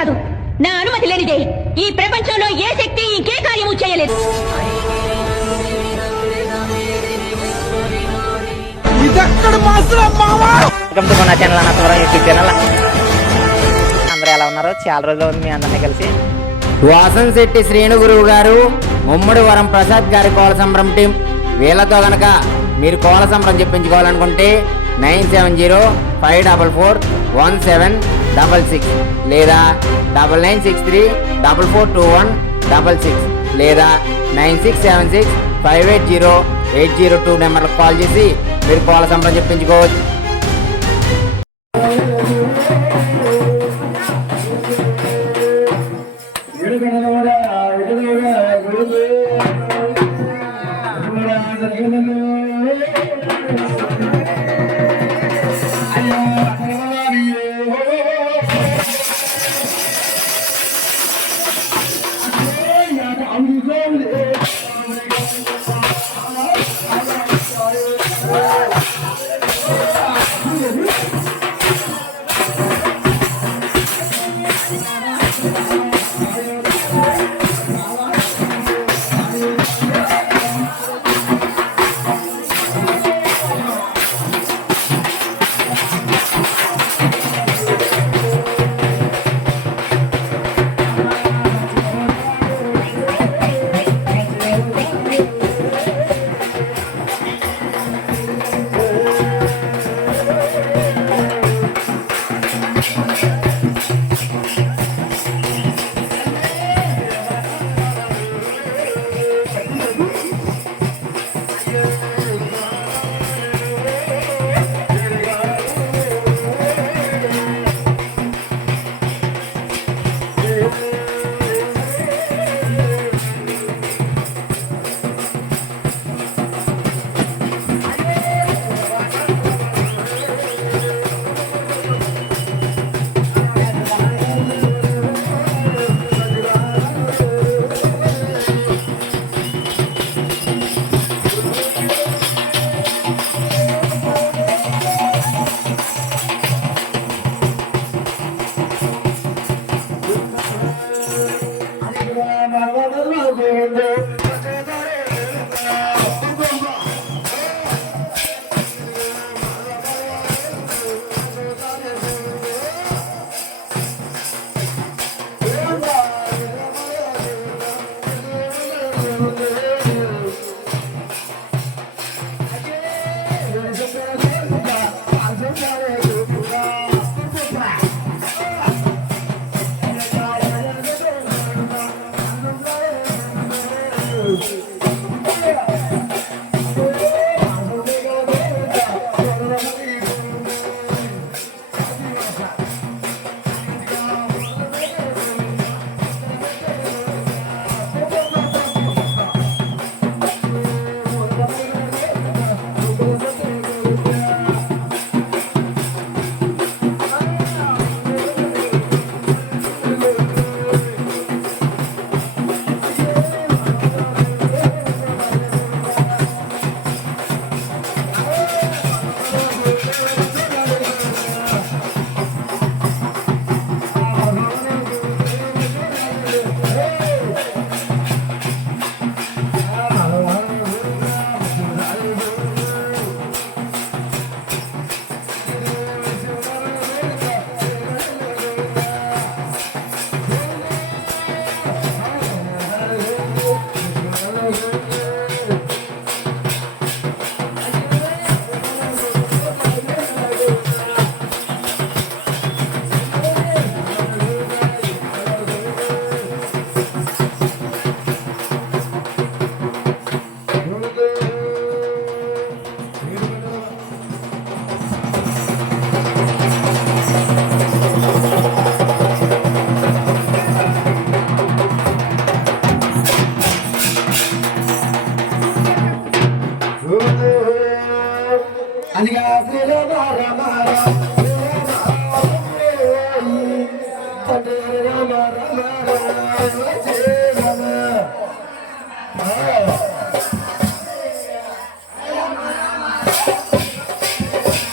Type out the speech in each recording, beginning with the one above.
కాదు, నా అనుమతి లేనిదే ఈ ప్రపంచంలో ఏ శక్తి ఇంకే కార్యము చేయలేదు. అందరూ ఎలా ఉన్నారు? చాలా రోజులు మీ అందరినీ కలిసి. వాసన్ శెట్టి శ్రీను గురువు గారు, ముమ్మడి వరం ప్రసాద్ గారి కోల సంబరం టీం, వీళ్ళతో గనక మీరు కోల సంబరం చెప్పించుకోవాలనుకుంటే 9705441766 లేదా 9963442166 లేదా 9676580802 నెంబర్లకు కాల్ చేసి మీరు కోల సంబరం చెప్పించుకోవచ్చు.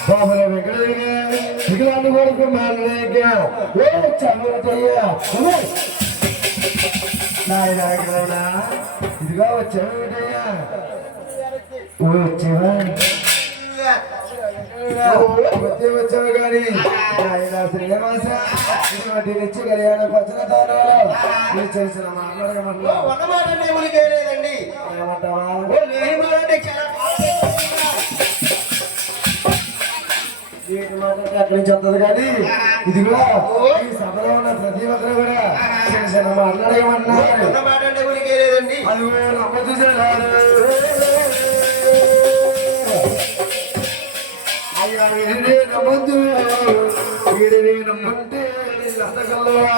Vamos a ver, ¿qué le digo? ¿Qué le digo? వచ్చావయ్యా నాయనా ఇదిగా వచ్చావయ్యా వచ్చావా వచ్చావు గాని ఆయన శ్రీనివాస ఇటువంటి నిత్య కళ్యాణ పచ్చన దానాలు చేసిన మాట్లాడమంటావా అక్కడి నుంచి వస్తుంది కానీ ఇదిగో ఈ సభలో ఉన్న ప్రతి ఒక్కరు కూడా చిన్న చిన్న మాట్లాడేయమంటున్నారు అదిగో నమ్మదు అయ్యా వీడినే నమ్మద్దు వీడినే నమ్మంటే అందగలవా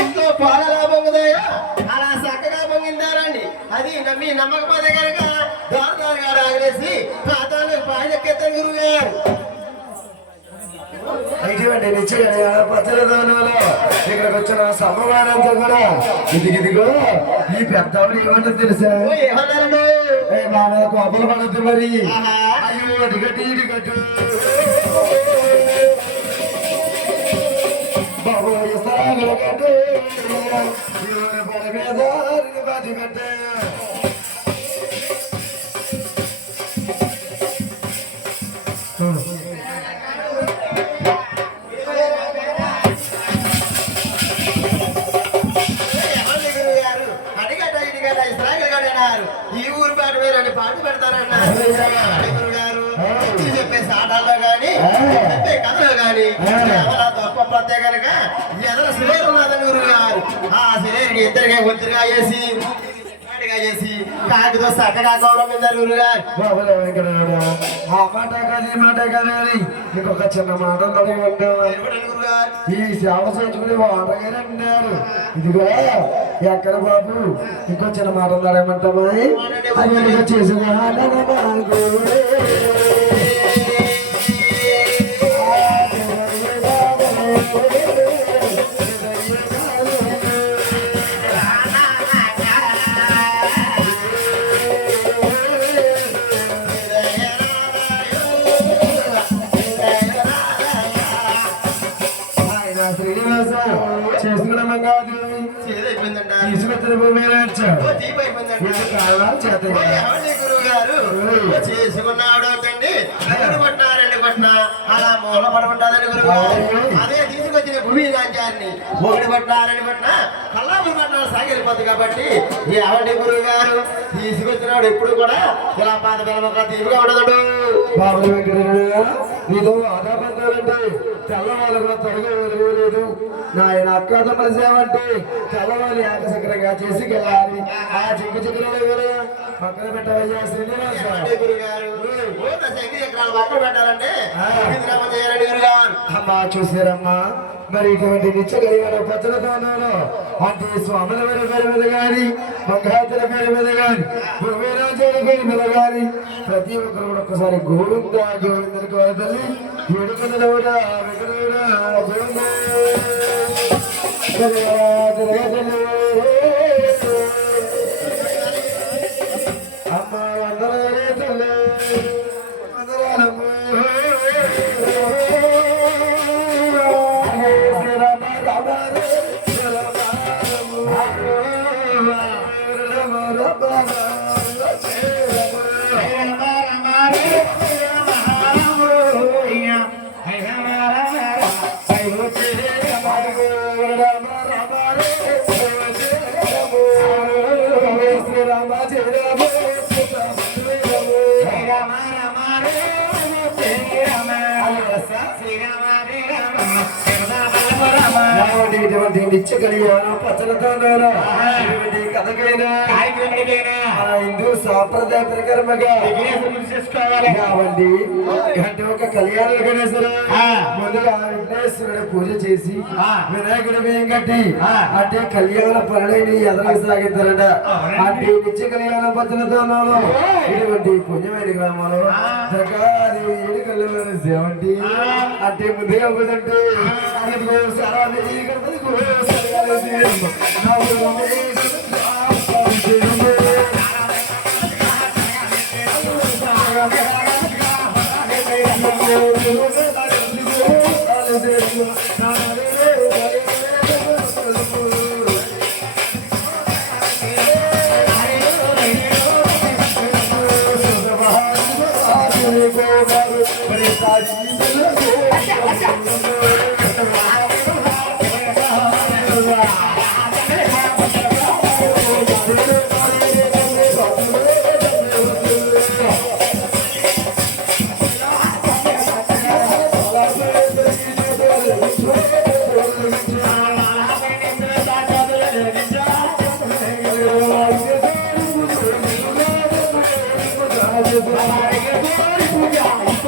ఇంట్లో పాల లాభం కదయా అలా చక్కగా పొంగిందారండి అది నమ్మి నమ్మకపోతే కనుక దారుదారు గారు ఆగలేసి ఖాతాలో పాయకెత్తాను గురువు గారు ఇటువంటి నిత్య పచ్చల దానాలు ఇక్కడికి వచ్చిన సమ్మవారంతా కూడా ఇదిగిదిగో ఈ పెద్దవాళ్ళు ఏమంటారు తెలుసా ఏమన్నారండి మా మీద కోపలు పడద్దు మరి అయ్యో అడిగట్టు ఇడిగట్టు బాబు ఇస్తాగట్టు పడ మీద బాధి కట్టే ఈ ఊరు పాట వేరని పాట పెడతారన్నారు గారు చెప్పేసి ఆటల్లో గాని చెప్పే కథలో గాని తప్ప ప్రత్యేకంగా ఎదర సిలేరు ఉన్నదని గురువు గారు ఆ సిలేరుకి ఇద్దరిగా ఒత్తిడిగా చేసి చేసి కాకితో చక్కగా గౌరవించారు గురువు గారు బాబులే వెంకటరాడు ఆ మాట కాదు ఈ మాట కాదు అని ఇంకొక చిన్న మాట గురువు గారు ఈ సేవ చేసుకుని వాడగానే అన్నారు ఇదిగో ఎక్కడ బాబు ఇంకో చిన్న మాట అడగమంటామా అది చేసిన శ్రీనివాస చేసుకున్నామా కాదు తీసుకొచ్చిన భూమి గురువు గారు చేసుకున్నాడండి అలా మూల పడబడ్డాదని గురువు అదే తీసుకొచ్చిన భూమి రాజ్యాన్ని ఒకటి పట్టారని పట్టిన కల్లాపురి పట్టాలు సాగిపోతుంది కాబట్టి ఏమండి గురువు గారు తీసుకొచ్చినాడు ఎప్పుడు కూడా ఇలా పాత పిల్లమొక్క తీపుగా ఉండదు బాబు నీతో ఆధారపడ్డారంటే తెల్లవాళ్ళు కూడా త్వరగా వెలుగలేదు నాయన అక్క తమసి ఏమంటే తెల్లవాళ్ళు ఏకసక్రంగా చేసుకెళ్ళాలి ఆ చిక్కు చిక్కులు కూడా పక్కన పెట్టవయ్యా శ్రీనివాస అమ్మా చూసారమ్మా మరి ఇటువంటి నిత్య కలిగిన పచ్చల దానాలు అంటే స్వాముల పేరు మీద కానీ మంగాతుల పేరు మీద కానీ భూమిరాజుల పేరు మీద కానీ ప్రతి ఒక్కరు కూడా ఒక్కసారి గోవింద గోవిందని కోరి తల్లి ఏడుకొండల కూడా వెంకటరమణ గోవింద అమ్మ వందనాలే తల్లి వందనాలమ్మ ఇటువంటి నిత్య కలిగాను పచ్చలతో కథకైనా ఆ హిందూ సాంప్రదాయ ప్రకారముగా కావండి అంటే ఒక కళ్యాణం గణేశ్వరు ముందుగా విఘ్నేశ్వరుడు పూజ చేసి వినాయకుడి బియ్యం కట్టి అంటే కళ్యాణ పనులని ఎదురు సాగిస్తారట అంటే నిత్య కళ్యాణ పద్ధతిలో ఇటువంటి పుణ్యమైన గ్రామాలు జగాది ఏడుకల్లో సేవంటి అంటే ముందుగా పోతుంటే Thank you.